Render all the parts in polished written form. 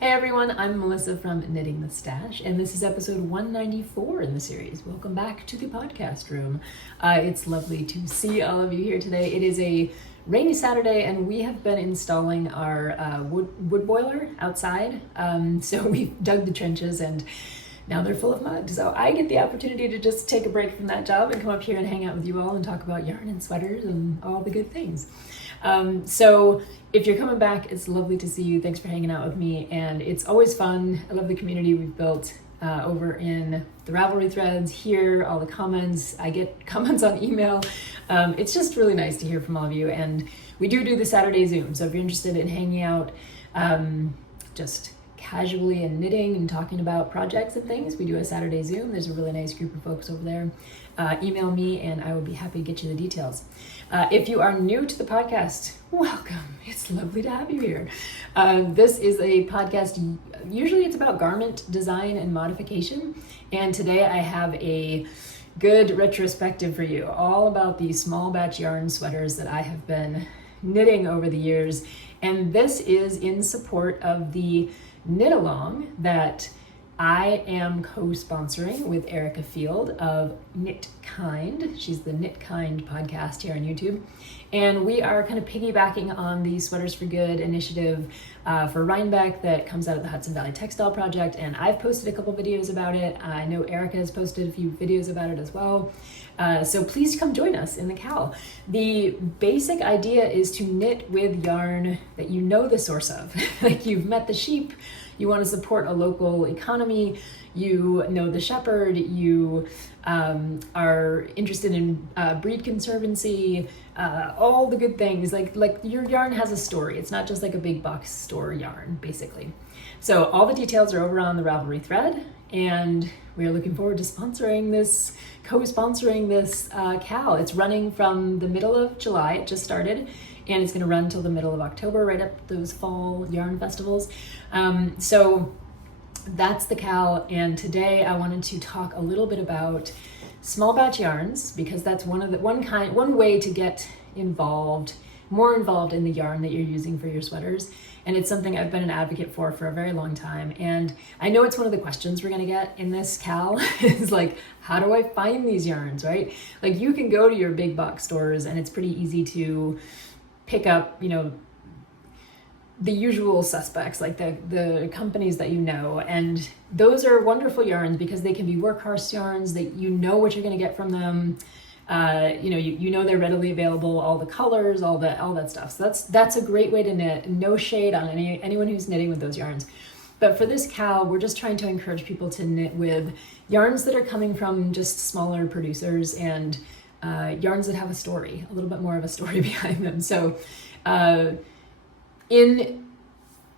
Hey everyone, I'm Melissa from Knitting the Stash, and this is episode 194 in the series. Welcome back to the podcast room. It's lovely to see all of you here today. It is a rainy Saturday, and we have been installing our wood boiler outside. So we've dug the trenches, and now they're full of mud. So I get the opportunity to just take a break from that job and come up here and hang out with you all and talk about yarn and sweaters and all the good things. So if you're coming back, it's lovely to see you. Thanks for hanging out with me. And it's always fun. I love the community we've built over in the Ravelry threads here, all the comments. I get comments on email. It's just really nice to hear from all of you. And we do the Saturday Zoom. So if you're interested in hanging out, just casually and knitting and talking about projects and things, we do a Saturday Zoom. There's a really nice group of folks over there. Email me and I will be happy to get you the details. If you are new to the podcast, welcome. It's lovely to have you here. This is a podcast, usually it's about garment design and modification. And today I have a good retrospective for you, all about the small batch yarn sweaters that I have been knitting over the years. And this is in support of the knit along that I am co-sponsoring with Erica Field of Knit Kind. She's the Knit Kind podcast here on YouTube. And we are kind of piggybacking on the Sweaters for Good initiative for Rhinebeck that comes out of the Hudson Valley Textile Project. And I've posted a couple videos about it. I know Erica has posted a few videos about it as well. So please come join us in the KAL. The basic idea is to knit with yarn that you know the source of. Like you've met the sheep, you want to support a local economy, you know the shepherd, you are interested in breed conservancy, all the good things. Like your yarn has a story. It's not just like a big box store yarn, basically. So all the details are over on the Ravelry thread, and we are looking forward to co-sponsoring this KAL. It's running from the middle of July. It just started, and it's going to run till the middle of October, right up those fall yarn festivals. So that's the KAL, and today I wanted to talk a little bit about small batch yarns, because that's one way to get more involved in the yarn that you're using for your sweaters. And it's something I've been an advocate for a very long time. And I know it's one of the questions we're gonna get in this KAL is like, how do I find these yarns, right? Like you can go to your big box stores and it's pretty easy to pick up, the usual suspects, like the companies that you know. And those are wonderful yarns because they can be workhorse yarns that you know what you're gonna get from them. You know they're readily available, all the colors, all that stuff. So that's a great way to knit. No shade on anyone who's knitting with those yarns. But for this KAL, we're just trying to encourage people to knit with yarns that are coming from just smaller producers and yarns that have a story, a little bit more of a story behind them. So in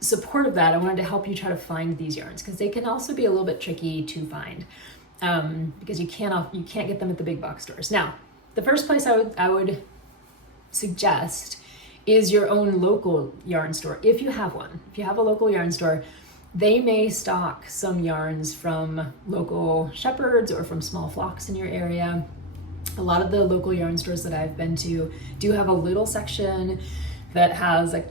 support of that, I wanted to help you try to find these yarns because they can also be a little bit tricky to find. Because you can't get them at the big box stores. Now, the first place I would suggest is your own local yarn store, if you have one. If you have a local yarn store, they may stock some yarns from local shepherds or from small flocks in your area. A lot of the local yarn stores that I've been to do have a little section that has a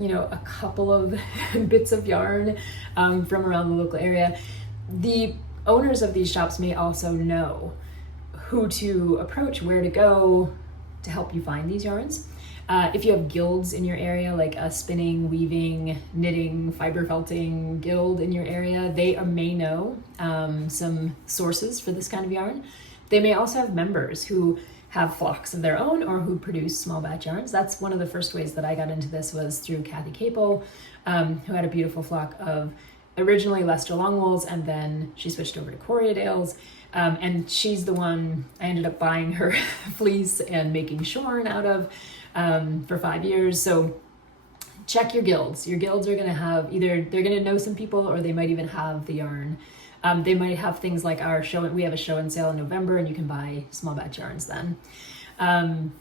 couple of bits of yarn from around the local area. The owners of these shops may also know who to approach, where to go to help you find these yarns. If you have guilds in your area, like a spinning, weaving, knitting, fiber felting guild in your area, they may know some sources for this kind of yarn. They may also have members who have flocks of their own or who produce small batch yarns. That's one of the first ways that I got into this was through Kathy Capel, who had a beautiful flock of originally Leicester Longwools, and then she switched over to Corriedales, and she's the one I ended up buying her fleece and making shorn out of for 5 years. So check your guilds. Your guilds are going to have they're going to know some people, or they might even have the yarn. They might have things like our show. We have a show and sale in November, and you can buy small batch yarns then.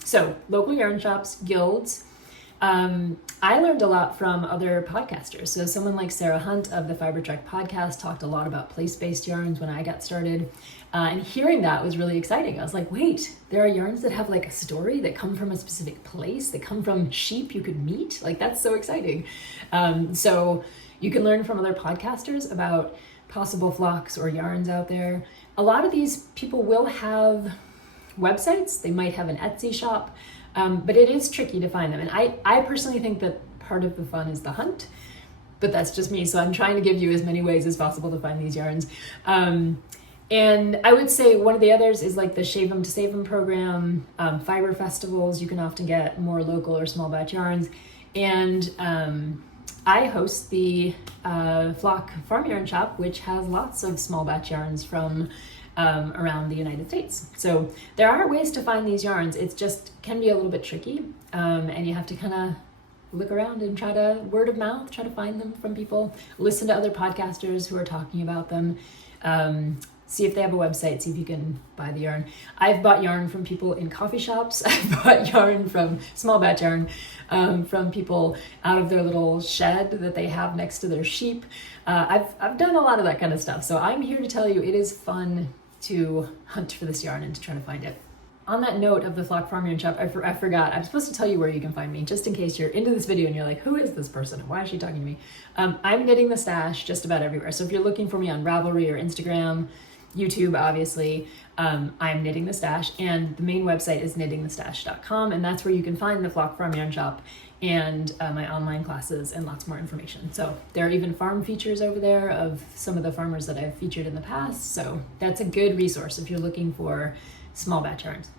So local yarn shops, guilds. I learned a lot from other podcasters. So someone like Sarah Hunt of the Fiber Trek podcast talked a lot about place-based yarns when I got started. And hearing that was really exciting. I was like, wait, there are yarns that have like a story, that come from a specific place, that come from sheep you could meet. Like, that's so exciting. So you can learn from other podcasters about possible flocks or yarns out there. A lot of these people will have websites. They might have an Etsy shop, but it is tricky to find them. And I personally think that part of the fun is the hunt, but that's just me. So I'm trying to give you as many ways as possible to find these yarns. And I would say one of the others is like the Shave 'em to Save 'em program, fiber festivals. You can often get more local or small batch yarns. And I host the Flock Farm Yarn Shop, which has lots of small batch yarns from around the United States. So there are ways to find these yarns. It's just can be a little bit tricky, and you have to kind of look around and try to word of mouth, try to find them from people, listen to other podcasters who are talking about them, see if they have a website, see if you can buy the yarn. I've bought yarn from people in coffee shops. I've bought yarn from small batch yarn from people out of their little shed that they have next to their sheep. I've done a lot of that kind of stuff. So I'm here to tell you it is fun to hunt for this yarn and to try to find it. On that note of the Flock Farm Yarn Shop, I forgot, I'm supposed to tell you where you can find me, just in case you're into this video and you're like, who is this person? Why is she talking to me? I'm Knitting the Stash just about everywhere. So if you're looking for me on Ravelry or Instagram, YouTube, obviously, I'm Knitting the Stash, and the main website is knittingthestash.com, and that's where you can find the Flock Farm Yarn Shop and my online classes and lots more information. So there are even farm features over there of some of the farmers that I've featured in the past, so that's a good resource if you're looking for small batch yarns.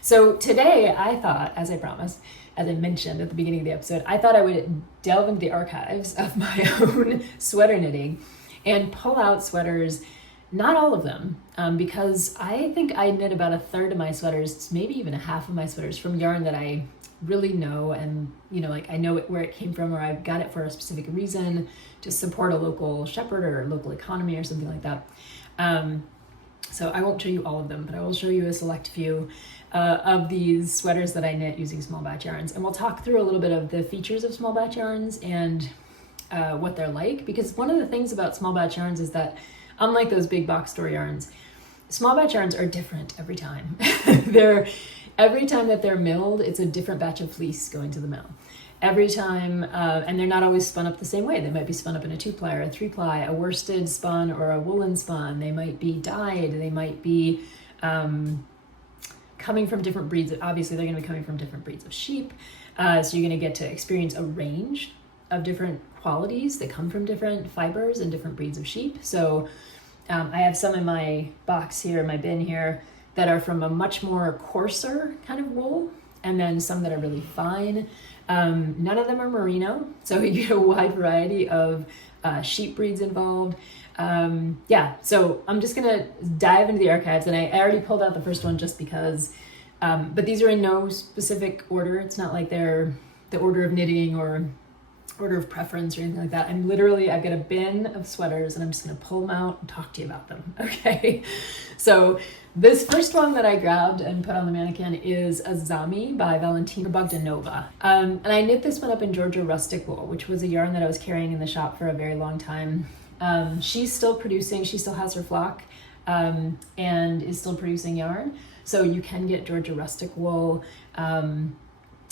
So today I thought, as I promised, as I mentioned at the beginning of the episode, I thought I would delve into the archives of my own sweater knitting and pull out sweaters. Not all of them, because I think I knit about a third of my sweaters, maybe even a half of my sweaters, from yarn that I really know, and like I know where it came from, or I've got it for a specific reason to support a local shepherd or local economy or something like that. So I won't show you all of them, but I will show you a select few of these sweaters that I knit using small batch yarns, and we'll talk through a little bit of the features of small batch yarns and what they're like, because one of the things about small batch yarns is that unlike those big box store yarns, small batch yarns are different every time. Every time that they're milled, it's a different batch of fleece going to the mill. Every time, and they're not always spun up the same way. They might be spun up in a 2-ply or a 3-ply, a worsted spun or a woolen spun. They might be dyed. They might be coming from different breeds. Obviously, they're going to be coming from different breeds of sheep. So you're going to get to experience a range of different qualities that come from different fibers and different breeds of sheep. So I have some in my box here, in my bin here, that are from a much more coarser kind of wool, and then some that are really fine. None of them are merino, so you get a wide variety of sheep breeds involved. So I'm just gonna dive into the archives, and I already pulled out the first one just because, but these are in no specific order. It's not like they're the order of knitting or order of preference or anything like that. I've got a bin of sweaters, and I'm just gonna pull them out and talk to you about them, okay? So this first one that I grabbed and put on the mannequin is Azami by Valentina Bogdenova. And I knit this one up in Georgia rustic wool, which was a yarn that I was carrying in the shop for a very long time. She's still producing, she still has her flock, and is still producing yarn. So you can get Georgia rustic wool.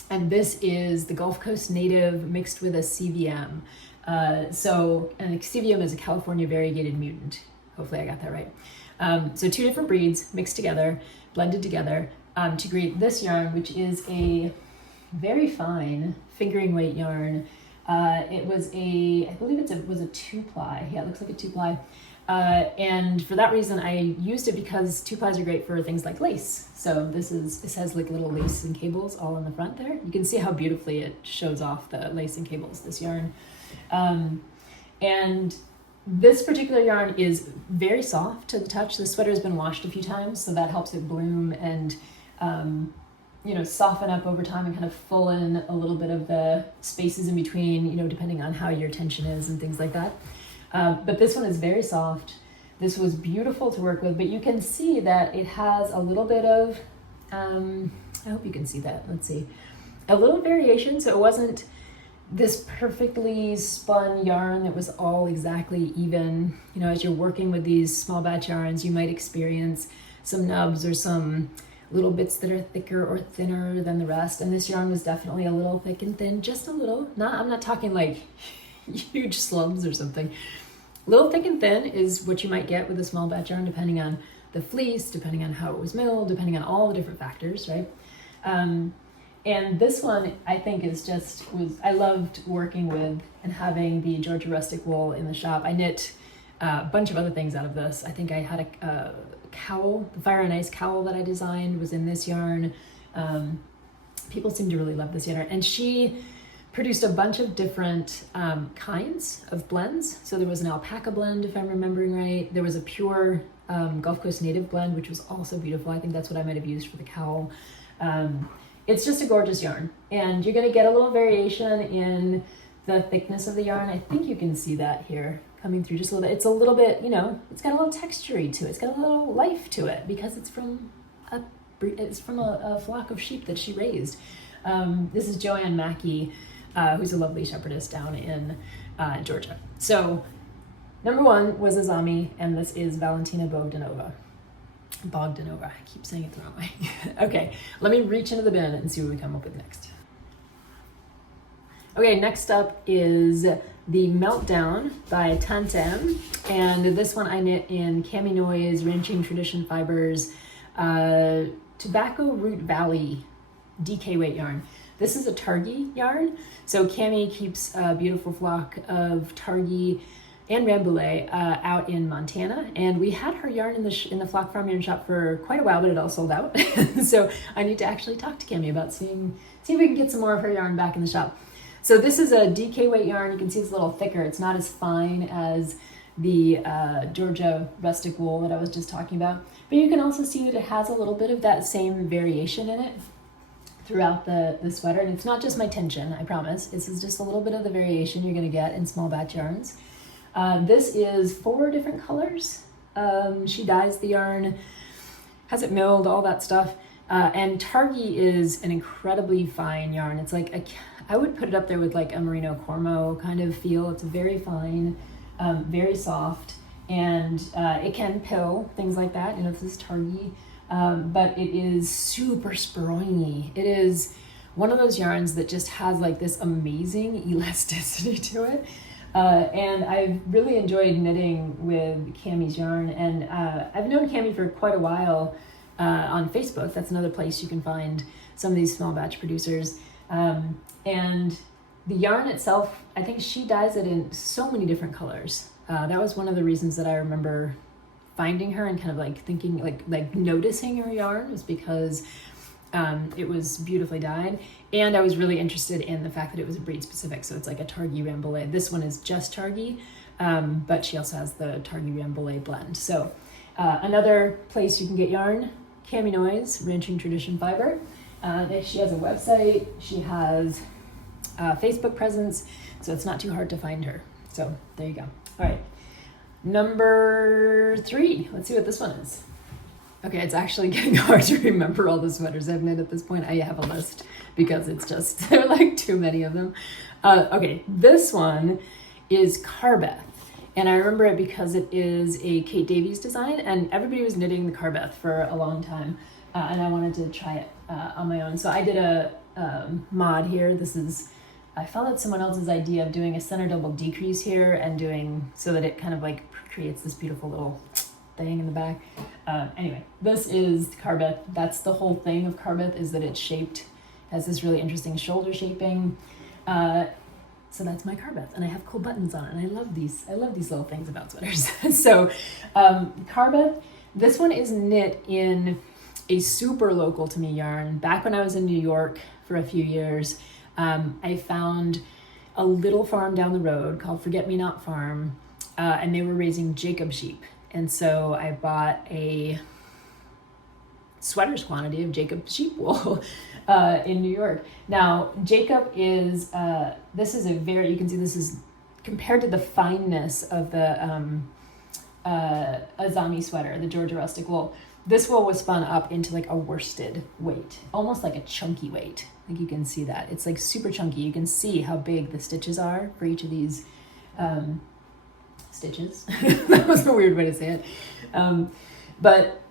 And this is the Gulf Coast native mixed with a CVM. And a CVM is a California variegated mutant. Hopefully I got that right. So 2 different breeds mixed together, blended together, to create this yarn, which is a very fine fingering weight yarn. It was I believe it was a 2-ply. Yeah, it looks like a 2-ply. And for that reason, I used it because 2-plies are great for things like lace. So this has like little lace and cables all in the front there. You can see how beautifully it shows off the lace and cables, this yarn. And this particular yarn is very soft to the touch. The sweater has been washed a few times, so that helps it bloom and soften up over time and kind of full in a little bit of the spaces in between, depending on how your tension is and things like that. But this one is very soft. This was beautiful to work with, but you can see that it has a little bit of, I hope you can see that. Let's see. a little variation. So it wasn't this perfectly spun yarn that was all exactly even. You know, as you're working with these small batch yarns, you might experience some nubs or some little bits that are thicker or thinner than the rest. And this yarn was definitely a little thick and thin, just a little. I'm not talking like huge slubs or something. Little thick and thin is what you might get with a small batch yarn, depending on the fleece, depending on how it was milled, depending on all the different factors, right? And this one, I think, I loved working with and having the Georgia rustic wool in the shop. I knit a bunch of other things out of this. I think I had a cowl, the Fire and Ice cowl that I designed was in this yarn. People seem to really love this yarn. And she produced a bunch of different kinds of blends. So there was an alpaca blend, if I'm remembering right. There was a pure Gulf Coast native blend, which was also beautiful. I think that's what I might have used for the cowl. It's just a gorgeous yarn, and you're going to get a little variation in the thickness of the yarn. I think you can see that here coming through just a little bit. It's a little bit, you know, it's got a little texture-y to it. It's got a little life to it because it's from a flock of sheep that she raised. This is Joanne Mackey, who's a lovely shepherdess down in Georgia. So number one was Azami, and this is Valentina Bogdenova. I keep saying it the wrong way. Okay, let me reach into the bin and see what we come up with next. Okay, next up is the Meltdown by Tante Ehm, and this one I knit in Cami Noise, Ranching Tradition Fibers, Tobacco Root Valley DK weight yarn. This is a Targhee yarn, so Cami keeps a beautiful flock of Targhee and Rambouillet out in Montana, and we had her yarn in the Flock Farm Yarn Shop for quite a while, but it all sold out. So I need to actually talk to Cami about see if we can get some more of her yarn back in the shop. So this is a DK weight yarn. You can see it's a little thicker. It's not as fine as the Georgia rustic wool that I was just talking about, but you can also see that it has a little bit of that same variation in it throughout the sweater. And it's not just my tension, I promise. This is just a little bit of the variation you're gonna get in small batch yarns. This is 4 different colors. She dyes the yarn, has it milled, all that stuff. And Targhee is an incredibly fine yarn. It's like, I would put it up there with like a Merino Cormo kind of feel. It's very fine, very soft, and it can pill, things like that. You know, this is Targhee, but it is super springy. It is one of those yarns that just has like this amazing elasticity to it. And I've really enjoyed knitting with Cami's yarn, and I've known Cami for quite a while on Facebook. That's another place you can find some of these small batch producers. And the yarn itself, I think she dyes it in so many different colors. That was one of the reasons that I remember finding her and kind of like thinking, like noticing her yarn, was because it was beautifully dyed. And I was really interested in the fact that it was a breed specific. So it's like a Targhee Rambouillet. This one is just Targhee, but she also has the Targhee Rambouillet blend. So another place you can get yarn, Cami Noise, Ranching Tradition Fiber. She has a website, she has a Facebook presence, so it's not too hard to find her. So there you go. All right, number 3, let's see what this one is. Okay, it's actually getting hard to remember all the sweaters I've knit at this point. I have a list because it's just, there are like too many of them. Okay, this one is Carbeth. And I remember it because it is a Kate Davies design, and everybody was knitting the Carbeth for a long time. And I wanted to try it on my own. So I did a mod here. I followed someone else's idea of doing a center double decrease here and doing so that it kind of like creates this beautiful little thing in the back. Anyway, this is Carbeth. That's the whole thing of Carbeth, is that it's shaped, has this really interesting shoulder shaping. So that's my Carbeth, and I have cool buttons on it, and I love these little things about sweaters. So Carbeth, this one is knit in a super local to me yarn. Back when I was in New York for a few years, I found a little farm down the road called Forget Me Not Farm, and they were raising Jacob sheep. And so I bought a sweater's quantity of Jacob sheep wool in New York. Now, Jacob is, this is you can see this is compared to the fineness of the Azami sweater, the Georgia rustic wool. This wool was spun up into like a worsted weight, almost like a chunky weight. I think you can see that. It's like super chunky. You can see how big the stitches are for each of these stitches. That was a weird way to say it. But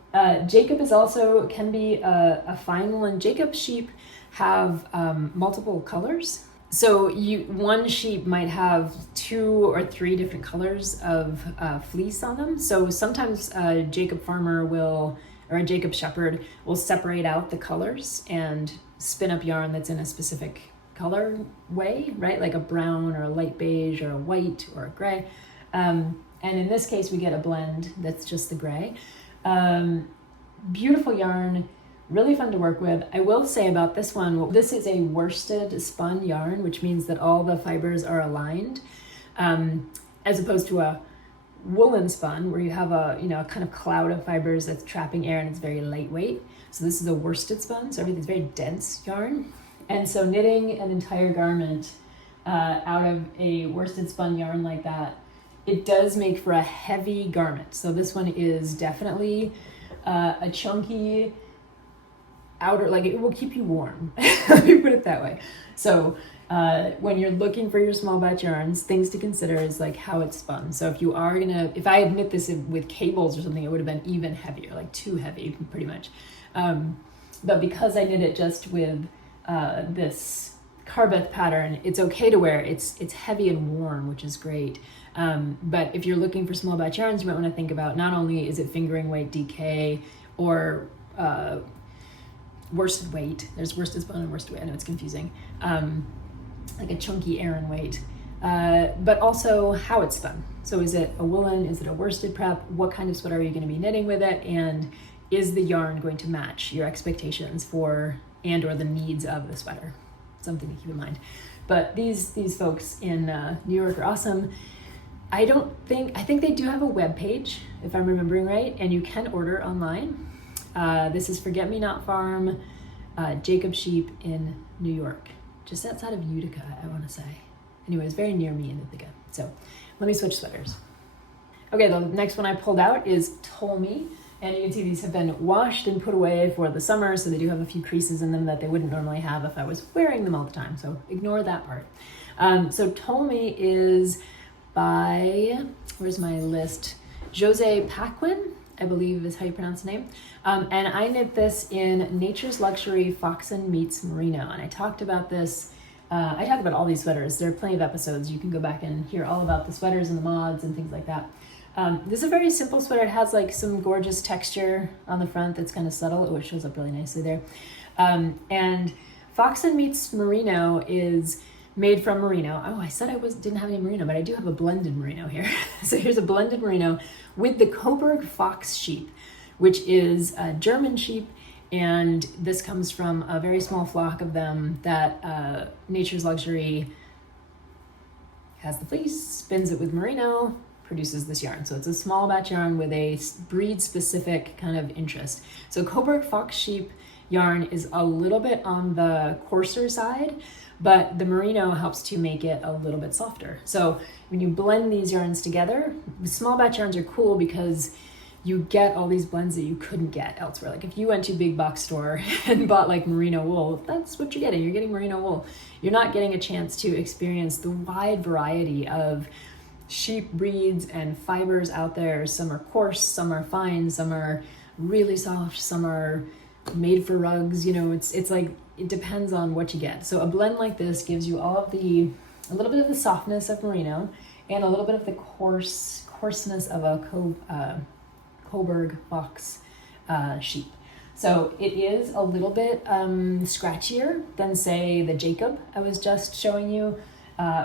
Jacob is also, can be a fine wool, and Jacob sheep have multiple colors. So one sheep might have 2 or 3 different colors of fleece on them. So sometimes a Jacob farmer will, or a Jacob shepherd will separate out the colors and spin up yarn that's in a specific color way, right? Like a brown or a light beige or a white or a gray. And in this case, we get a blend that's just the gray. Beautiful yarn. Really fun to work with. I will say about this one, this is a worsted spun yarn, which means that all the fibers are aligned, as opposed to a woolen spun where you have a kind of cloud of fibers that's trapping air and it's very lightweight. So this is a worsted spun, so everything's very dense yarn. And so knitting an entire garment out of a worsted spun yarn like that, it does make for a heavy garment. So this one is definitely a chunky outer, like it will keep you warm. Let me put it that way. So when you're looking for your small batch yarns, things to consider is like how it's spun. So if I had knit this with cables or something, it would have been even heavier, like too heavy pretty much. But because I knit it just with this Carbeth pattern, it's okay to wear. It's heavy and warm, which is great. But if you're looking for small batch yarns, you might want to think about not only is it fingering weight DK or worsted weight. There's worsted spun and worsted weight. I know it's confusing. Like a chunky Aran weight, but also how it's spun. So is it a woolen? Is it a worsted prep? What kind of sweater are you going to be knitting with it? And is the yarn going to match your expectations for and or the needs of the sweater? Something to keep in mind. But these folks in New York are awesome. I think they do have a web page, if I'm remembering right, and you can order online. This is Forget Me Not Farm, Jacob Sheep in New York, just outside of Utica, I want to say. Anyways, very near me in Ithaca. So let me switch sweaters. Okay, the next one I pulled out is Tolmie, and you can see these have been washed and put away for the summer, so they do have a few creases in them that they wouldn't normally have if I was wearing them all the time, so ignore that part. So Tolmie is by, where's my list? Josee Paquin, I believe is how you pronounce the name. And I knit this in Nature's Luxury Foxen Meets Merino. And I talked about this, I talked about all these sweaters. There are plenty of episodes. You can go back and hear all about the sweaters and the mods and things like that. This is a very simple sweater. It has like some gorgeous texture on the front that's kind of subtle. Oh, it shows up really nicely there. And Foxen Meets Merino is made from merino. Oh, I said didn't have any merino, but I do have a blended merino here. So here's a blended merino with the Coburg fox sheep, which is a German sheep, and this comes from a very small flock of them that Nature's Luxury has the fleece, spins it with merino, produces this yarn. So it's a small batch yarn with a breed-specific kind of interest. So Coburg fox sheep yarn is a little bit on the coarser side, but the merino helps to make it a little bit softer. So when you blend these yarns together, the small batch yarns are cool because you get all these blends that you couldn't get elsewhere. Like if you went to a big box store and bought like merino wool, that's what you're getting. You're getting merino wool. You're not getting a chance to experience the wide variety of sheep breeds and fibers out there. Some are coarse, some are fine, some are really soft, some are made for rugs. It's like, it depends on what you get. So a blend like this gives you a little bit of the softness of merino and a little bit of the coarseness of a Coburg fox sheep. So it is a little bit scratchier than say the Jacob I was just showing you,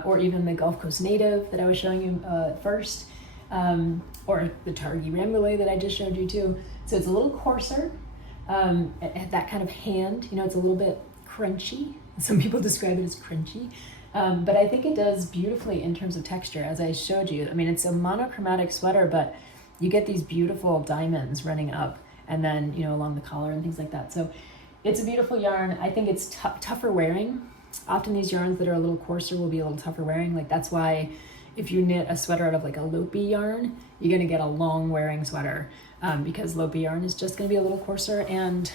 or even the Gulf Coast Native that I was showing you first, or the Targhee Rambouillet that I just showed you too. So it's a little coarser. That kind of hand, it's a little bit crunchy. Some people describe it as crunchy, but I think it does beautifully in terms of texture, as I showed you. I mean, it's a monochromatic sweater, but you get these beautiful diamonds running up and then, along the collar and things like that. So it's a beautiful yarn. I think it's tougher wearing. Often these yarns that are a little coarser will be a little tougher wearing. Like that's why if you knit a sweater out of like a Lopi yarn, you're going to get a long wearing sweater. because Lopi yarn is just going to be a little coarser and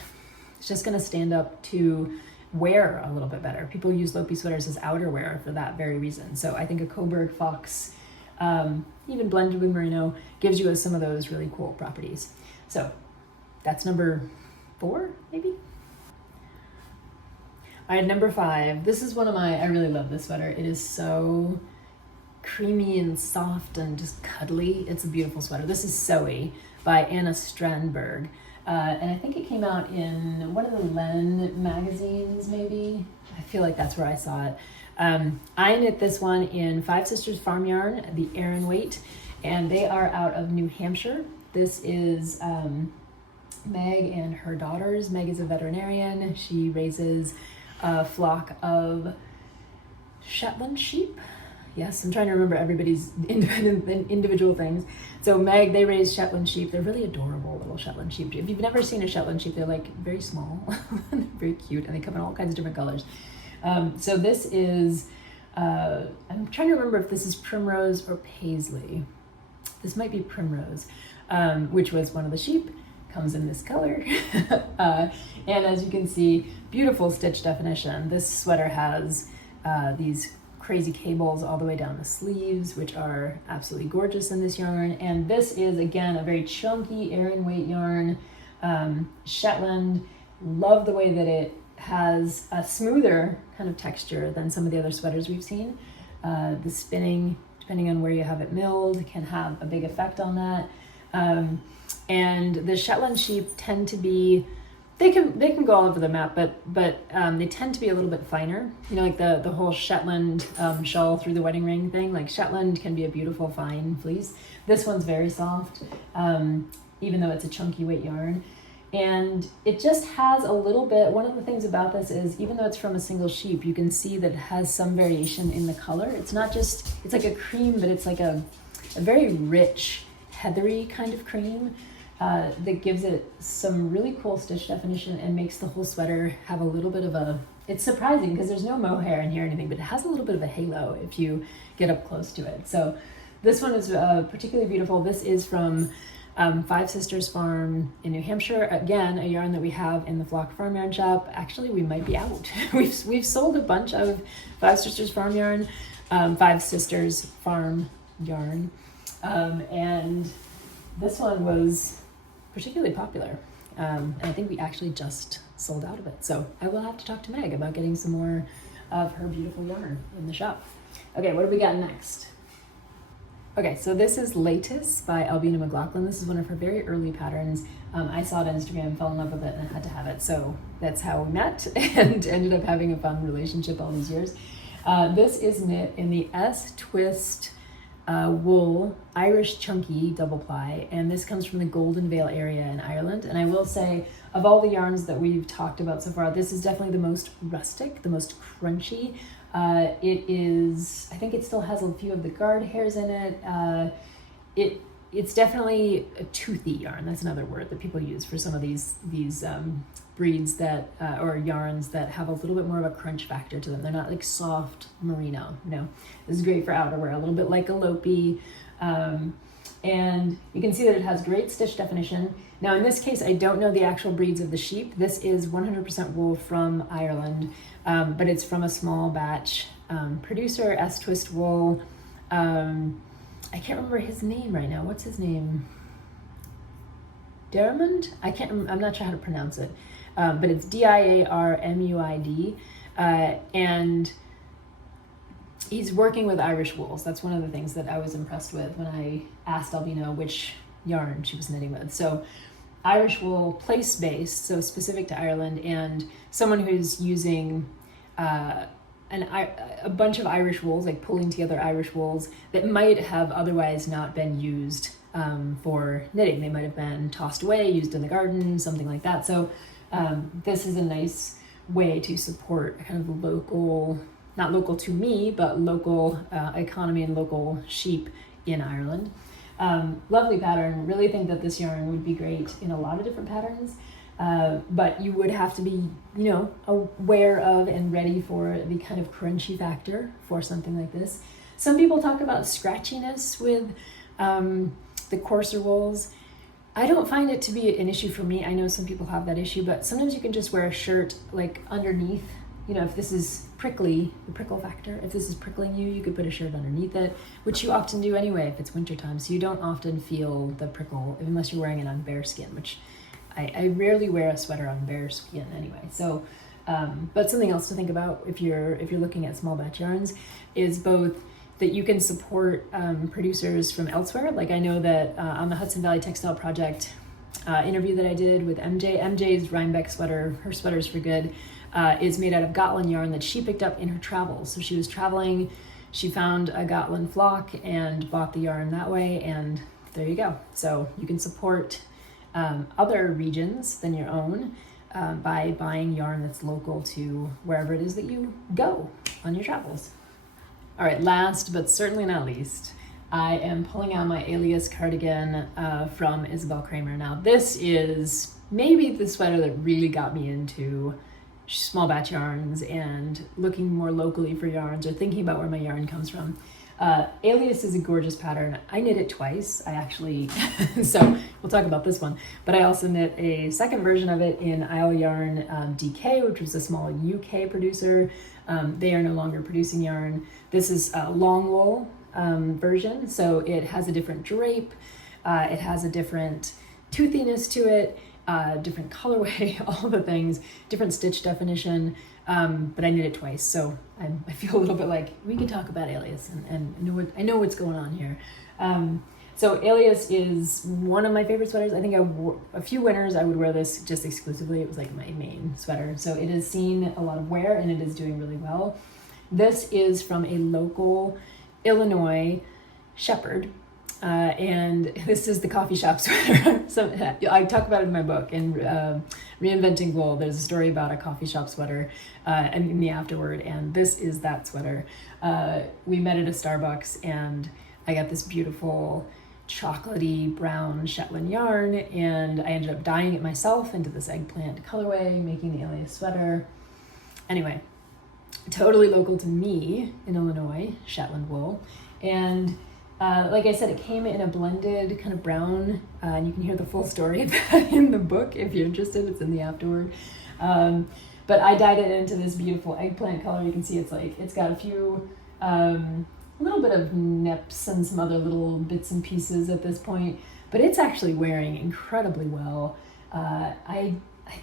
it's just going to stand up to wear a little bit better. People use Lopi sweaters as outerwear for that very reason. So I think a Coburg Fox, even blended with merino, gives you some of those really cool properties. So that's number 4, maybe? All right, number 5. This is one of my, I really love this sweater. It is so creamy and soft and just cuddly. It's a beautiful sweater. This is Sew by Anna Strandberg. And I think it came out in one of the Len magazines, maybe. I feel like that's where I saw it. I knit this one in Five Sisters Farm Yarn, the Aran weight, and they are out of New Hampshire. This is Meg and her daughters. Meg is a veterinarian. She raises a flock of Shetland sheep. Yes, I'm trying to remember everybody's individual things. So Meg, they raise Shetland sheep. They're really adorable little Shetland sheep. If you've never seen a Shetland sheep, they're like very small, very cute, and they come in all kinds of different colors. So this is, I'm trying to remember if this is Primrose or Paisley. This might be Primrose, which was one of the sheep. Comes in this color. And as you can see, beautiful stitch definition. This sweater has these crazy cables all the way down the sleeves, which are absolutely gorgeous in this yarn. And this is, again, a very chunky Aran weight yarn. Shetland, love the way that it has a smoother kind of texture than some of the other sweaters we've seen. The spinning, depending on where you have it milled, can have a big effect on that. And the Shetland sheep tend to be, they can go all over the map, but they tend to be a little bit finer. You know, like the whole Shetland shawl through the wedding ring thing. Like Shetland can be a beautiful fine fleece. This one's very soft, even though it's a chunky weight yarn. And it just has a little bit, one of the things about this is, even though it's from a single sheep, you can see that it has some variation in the color. It's not just, it's like a cream, but it's like a very rich, heathery kind of cream. That gives it some really cool stitch definition and makes the whole sweater have a little bit of a, it's surprising because there's no mohair in here or anything, but it has a little bit of a halo if you get up close to it. So this one is particularly beautiful. This is from Five Sisters Farm in New Hampshire. Again, a yarn that we have in the Flock Farm Yarn Shop. Actually, we might be out. We've sold a bunch of Five Sisters Farm yarn, Five Sisters Farm yarn, and this one was particularly popular, and I think we actually just sold out of it. So I will have to talk to Meg about getting some more of her beautiful yarn in the shop. Okay, what do we got next? Okay, so this is Laitis by Ailbiona McLochlainn. This is one of her very early patterns. I saw it on Instagram, fell in love with it, and I had to have it. So that's how we met and ended up having a fun relationship all these years. This is knit in the S-Twist wool Irish chunky double ply, and this comes from the Golden Vale area in Ireland. And I will say, of all the yarns that we've talked about so far, this is definitely the most rustic, the most crunchy. It is, I think it still has a few of the guard hairs in it. It's definitely a toothy yarn. That's another word that people use for some of these breeds that or yarns that have a little bit more of a crunch factor to them. They're not like soft merino. No, this is great for outerwear, a little bit like a Lopi. And you can see that it has great stitch definition. Now in this case, I don't know the actual breeds of the sheep. This is 100% wool from Ireland, but it's from a small batch producer, S-Twist Wool. I can't remember his name right now. What's his name? Diarmuid? I'm not sure how to pronounce it. But it's Diarmuid, and he's working with Irish wools. That's one of the things that I was impressed with when I asked Ailbiona which yarn she was knitting with. So Irish wool, place-based, so specific to Ireland, and someone who's using a bunch of Irish wools, like pulling together Irish wools that might have otherwise not been used for knitting. They might have been tossed away, used in the garden, something like that. So this is a nice way to support kind of local, not local to me, but local economy and local sheep in Ireland. Lovely pattern. Really think that this yarn would be great in a lot of different patterns, but you would have to be, aware of and ready for the kind of crunchy factor for something like this. Some people talk about scratchiness with the coarser wools. I don't find it to be an issue for me. I know some people have that issue, but sometimes you can just wear a shirt like underneath. You know, if this is prickly, the prickle factor, if this is prickling you, you could put a shirt underneath it, which you often do anyway if it's wintertime. So you don't often feel the prickle unless you're wearing it on bare skin, which I rarely wear a sweater on bare skin anyway. So, but something else to think about if you're looking at small batch yarns is both that you can support producers from elsewhere. Like I know that on the Hudson Valley Textile Project interview that I did with MJ's Rhinebeck sweater, her Sweaters for Good, is made out of Gotland yarn that she picked up in her travels. So she was traveling, she found a Gotland flock and bought the yarn that way, and there you go. So you can support other regions than your own by buying yarn that's local to wherever it is that you go on your travels. All right, last but certainly not least, I am pulling out my Alias cardigan from Isabel Kramer. Now this is maybe the sweater that really got me into small batch yarns and looking more locally for yarns or thinking about where my yarn comes from. Alias is a gorgeous pattern. I knit it twice. I actually, so we'll talk about this one, but I also knit a second version of it in Ailbiona DK, which was a small UK producer. They are no longer producing yarn. This is a long wool version, so it has a different drape. It has a different toothiness to it. Different colorway, all the things, different stitch definition, but I knit it twice, so I feel a little bit like we could talk about Alias and I know what's going on here. So Alias is one of my favorite sweaters. I think a few winters I would wear this just exclusively. It was like my main sweater, so it has seen a lot of wear and it is doing really well. This is from a local Illinois shepherd. And this is the coffee shop sweater. So I talk about it in my book, in Reinventing Wool. There's a story about a coffee shop sweater and in the afterword, and this is that sweater. We met at a Starbucks, and I got this beautiful chocolatey brown Shetland yarn, and I ended up dyeing it myself into this eggplant colorway, making the Alias sweater. Anyway, totally local to me in Illinois, Shetland wool, and like I said, it came in a blended kind of brown, and you can hear the full story of that in the book if you're interested. It's in the afterword. But I dyed it into this beautiful eggplant color. You can see it's got a few, a little bit of nips and some other little bits and pieces at this point, but it's actually wearing incredibly well. I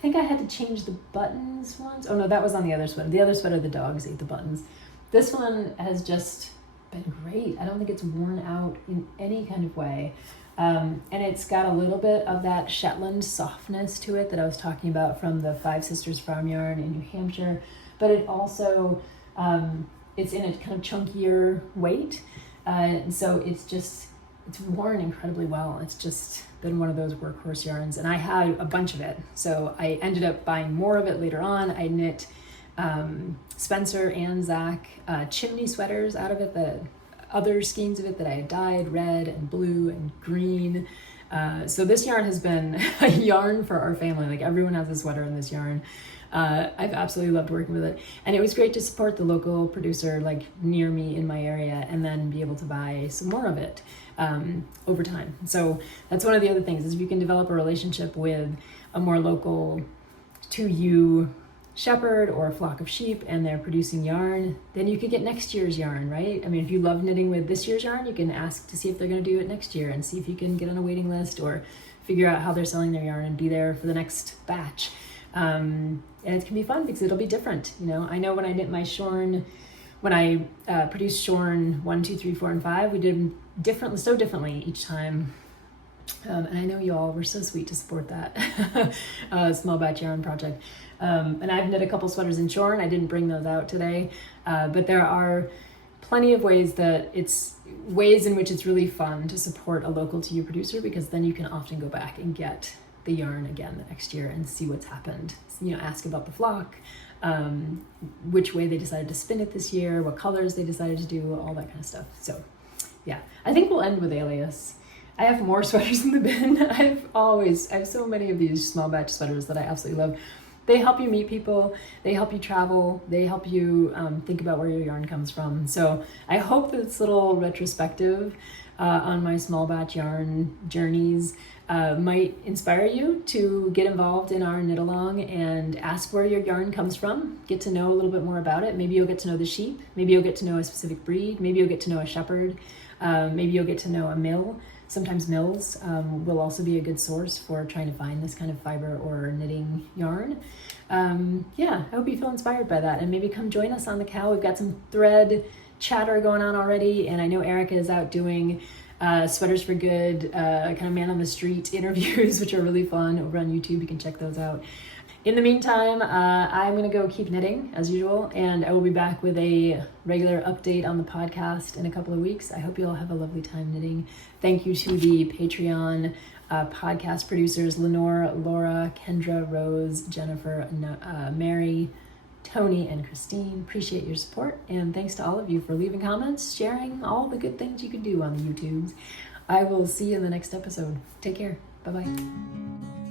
think I had to change the buttons once. Oh no, that was on the other sweater. The other sweater, the dogs ate the buttons. This one has just been great. I don't think it's worn out in any kind of way. And it's got a little bit of that Shetland softness to it that I was talking about from the Five Sisters farm yarn in New Hampshire, but it also, it's in a kind of chunkier weight. And so it's worn incredibly well. It's just been one of those workhorse yarns, and I had a bunch of it. So I ended up buying more of it later on. I knit Spencer and Zach chimney sweaters out of it, the other skeins of it that I had dyed red and blue and green. So this yarn has been a yarn for our family. Like everyone has a sweater in this yarn. I've absolutely loved working with it. And it was great to support the local producer like near me in my area and then be able to buy some more of it over time. So that's one of the other things is if you can develop a relationship with a more local to you shepherd or a flock of sheep and they're producing yarn, then you could get next year's yarn, right? I mean, if you love knitting with this year's yarn, you can ask to see if they're going to do it next year and see if you can get on a waiting list or figure out how they're selling their yarn and be there for the next batch. And it can be fun because it'll be different. You know, I know when I knit my shorn, when I produced shorn 1, 2, 3, 4, and 5, we did them differently each time. And I know you all were so sweet to support that small batch yarn project. And I've knit a couple sweaters in shorn. I didn't bring those out today, but there are plenty of ways in which it's really fun to support a local to you producer, because then you can often go back and get the yarn again the next year and see what's happened. You know, ask about the flock, which way they decided to spin it this year, what colors they decided to do, all that kind of stuff. So yeah, I think we'll end with Alias. I have more sweaters in the bin. I have so many of these small batch sweaters that I absolutely love. They help you meet people, they help you travel, they help you think about where your yarn comes from. So I hope that this little retrospective on my small batch yarn journeys might inspire you to get involved in our knit along and ask where your yarn comes from. Get to know a little bit more about it. Maybe you'll get to know the sheep. Maybe you'll get to know a specific breed. Maybe you'll get to know a shepherd. Maybe you'll get to know a mill. Sometimes mills will also be a good source for trying to find this kind of fiber or knitting yarn. I hope you feel inspired by that, and maybe come join us on the KAL. We've got some thread chatter going on already, and I know Erica is out doing Sweaters for Good, kind of man on the street interviews, which are really fun over on YouTube. You can check those out. In the meantime, I'm going to go keep knitting as usual, and I will be back with a regular update on the podcast in a couple of weeks. I hope you all have a lovely time knitting. Thank you to the Patreon podcast producers, Lenore, Laura, Kendra, Rose, Jennifer, Mary, Tony, and Christine. Appreciate your support, and thanks to all of you for leaving comments, sharing all the good things you can do on the YouTubes. I will see you in the next episode. Take care. Bye-bye.